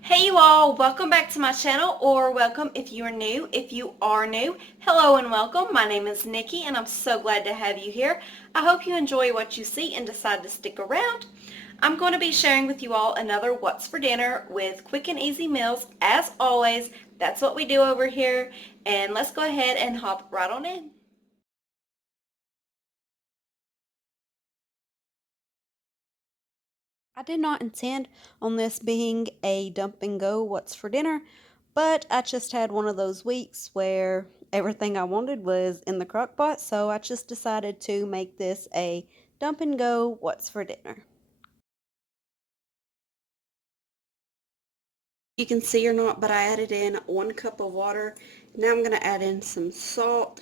Hey you all, welcome back to my channel, or welcome if you are new. If you are new, hello and welcome. My name is Nikki and I'm so glad to have you here. I hope you enjoy what you see and decide to stick around. I'm going to be sharing with you all another What's for Dinner with quick and easy meals. As always, that's what we do over here, and let's go ahead and hop right on in. I did not intend on this being a dump and go what's for dinner, but I just had one of those weeks where everything I wanted was in the crock pot, so I just decided to make this a dump and go what's for dinner. You can see or not, but I added in 1 cup of water. Now I'm going to add in some salt.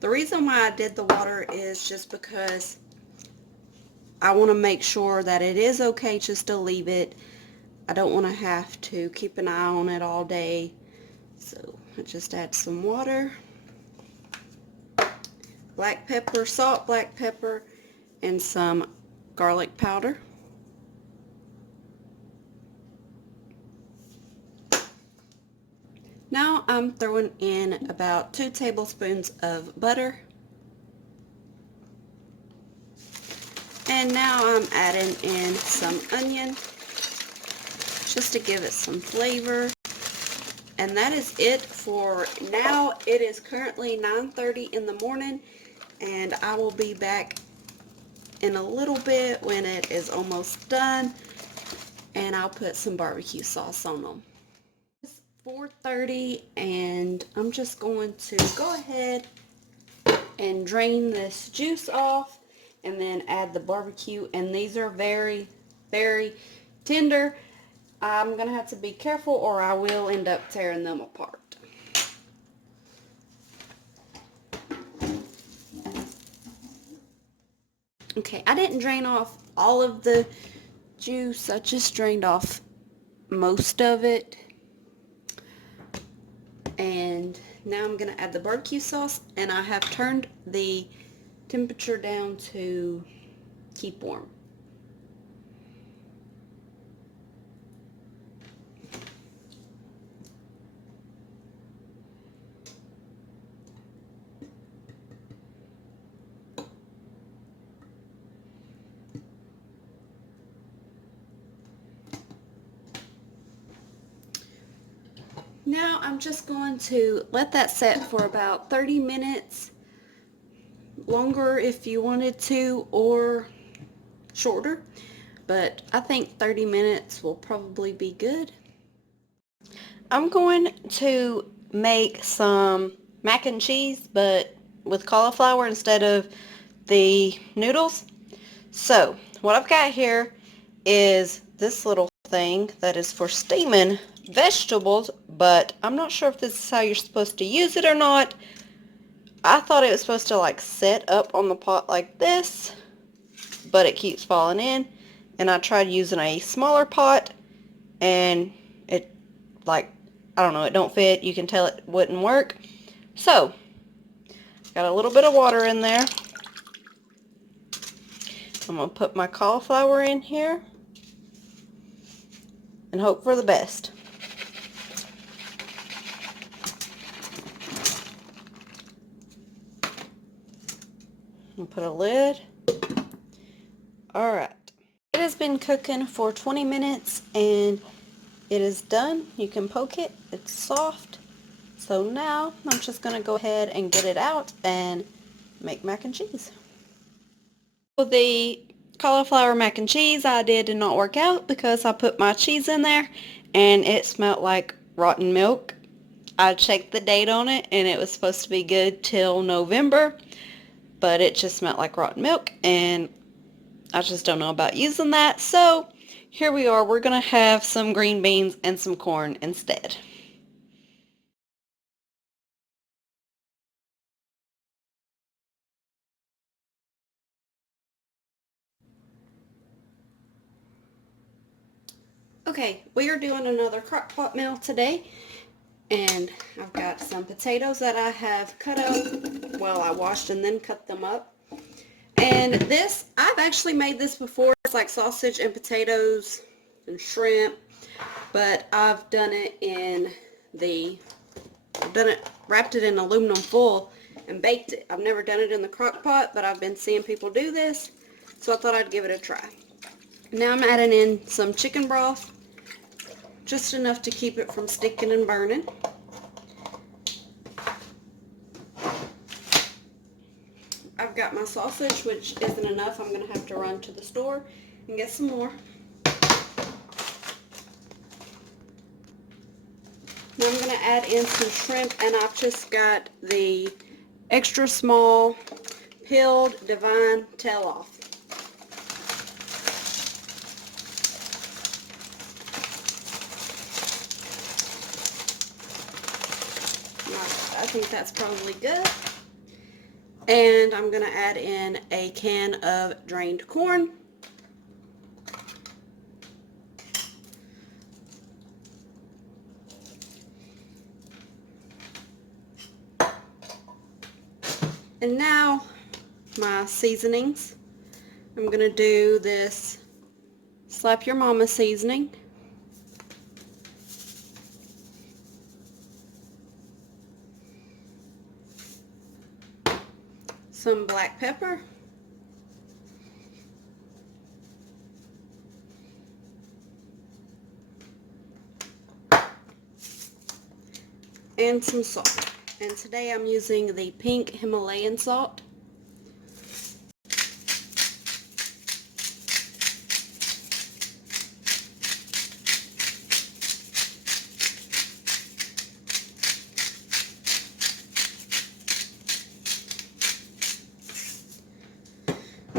The reason why I did the water is just because I want to make sure that it is okay just to leave it. I don't want to have to keep an eye on it all day. So I just add some water, black pepper, salt, black pepper, and some garlic powder. Now I'm throwing in about 2 tablespoons of butter. And now I'm adding in some onion just to give it some flavor. And that is it for now. It is currently 9:30 in the morning, and I will be back in a little bit when it is almost done, and I'll put some barbecue sauce on them. It's 4:30, and I'm just going to go ahead and drain this juice off and then add the barbecue. And these are very, very tender. I'm going to have to be careful or I will end up tearing them apart. Okay, I didn't drain off all of the juice. I just drained off most of it. And now I'm going to add the barbecue sauce, and I have turned the temperature down to keep warm. Now I'm just going to let that set for about 30 minutes, longer if you wanted to, or shorter, but I think 30 minutes will probably be good. I'm going to make some mac and cheese, but with cauliflower instead of the noodles. So what I've got here is this little thing that is for steaming vegetables, but I'm not sure if this is how you're supposed to use it or not. I thought it was supposed to like set up on the pot like this, but it keeps falling in, and I tried using a smaller pot and it, like, I don't know, it don't fit. You can tell it wouldn't work. So got a little bit of water in there. I'm going to put my cauliflower in here and hope for the best. And put a lid. Alright. It has been cooking for 20 minutes and it is done. You can poke it. It's soft. So now I'm just going to go ahead and get it out and make mac and cheese. The cauliflower mac and cheese I did not work out because I put my cheese in there and it smelled like rotten milk. I checked the date on it and it was supposed to be good till November, but it just smelled like rotten milk and I just don't know about using that. So here we are. We're going to have some green beans and some corn instead. Okay, we are doing another crock pot meal today, and I've got some potatoes that I have cut up. Well, I washed and then cut them up. And this, I've actually made this before. It's like sausage and potatoes and shrimp, but I've done it wrapped it in aluminum foil and baked it. I've never done it in the crock pot, but I've been seeing people do this, so I thought I'd give it a try. Now I'm adding in some chicken broth, just enough to keep it from sticking and burning. I've got my sausage, which isn't enough. I'm going to have to run to the store and get some more. Now I'm going to add in some shrimp, and I've just got the extra small peeled divine tail off. I think that's probably good. And I'm going to add in a can of drained corn. And now my seasonings. I'm going to do this Slap Your Mama seasoning. Some black pepper. And some salt. And today I'm using the pink Himalayan salt.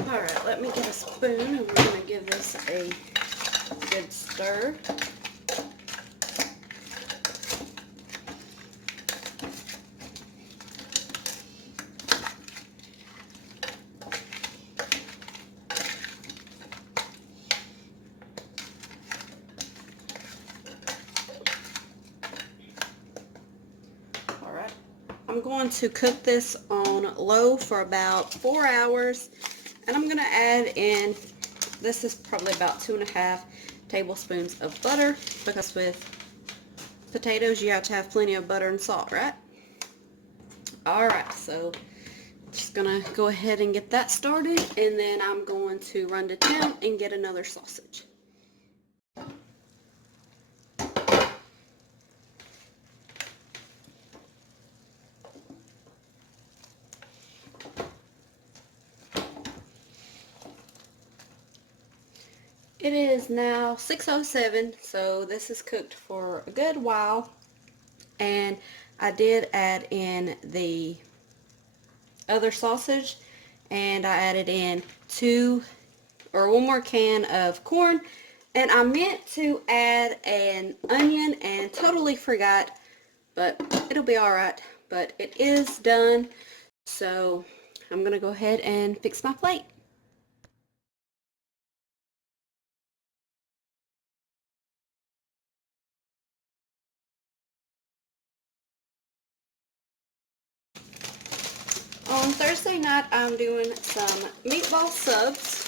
Alright, let me get a spoon and we're going to give this a good stir. Alright, I'm going to cook this on low for about 4 hours. And I'm going to add in, this is probably about 2.5 tablespoons of butter, because with potatoes you have to have plenty of butter and salt, right? Alright, so just going to go ahead and get that started, and then I'm going to run to town and get another sausage. It is now 6:07, so this is cooked for a good while, and I did add in the other sausage, and I added in one more can of corn, and I meant to add an onion and totally forgot, but it'll be alright. But it is done, so I'm gonna go ahead and fix my plate. On Thursday night, I'm doing some meatball subs,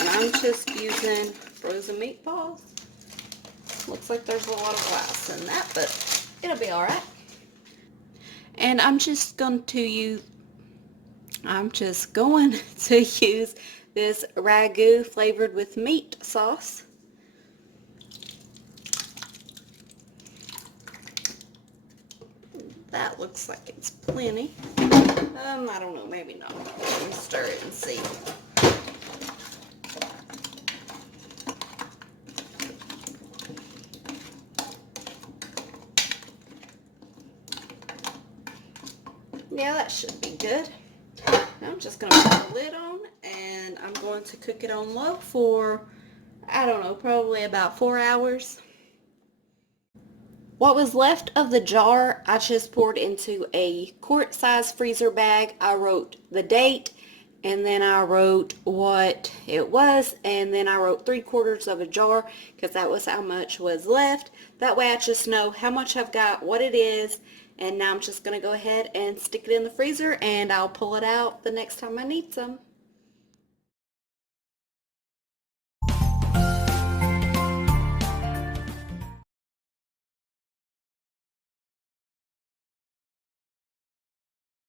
and I'm just using frozen meatballs. Looks like there's a lot of glass in that, but it'll be alright. And I'm just going to use this ragu flavored with meat sauce. That looks like it's plenty. I don't know, maybe not. Let me stir it and see. Yeah, that should be good. Now I'm just going to put the lid on, and I'm going to cook it on low for, I don't know, probably about 4 hours. What was left of the jar, I just poured into a quart-size freezer bag. I wrote the date, and then I wrote what it was, and then I wrote 3/4 of a jar, because that was how much was left. That way I just know how much I've got, what it is, and now I'm just going to go ahead and stick it in the freezer, and I'll pull it out the next time I need some.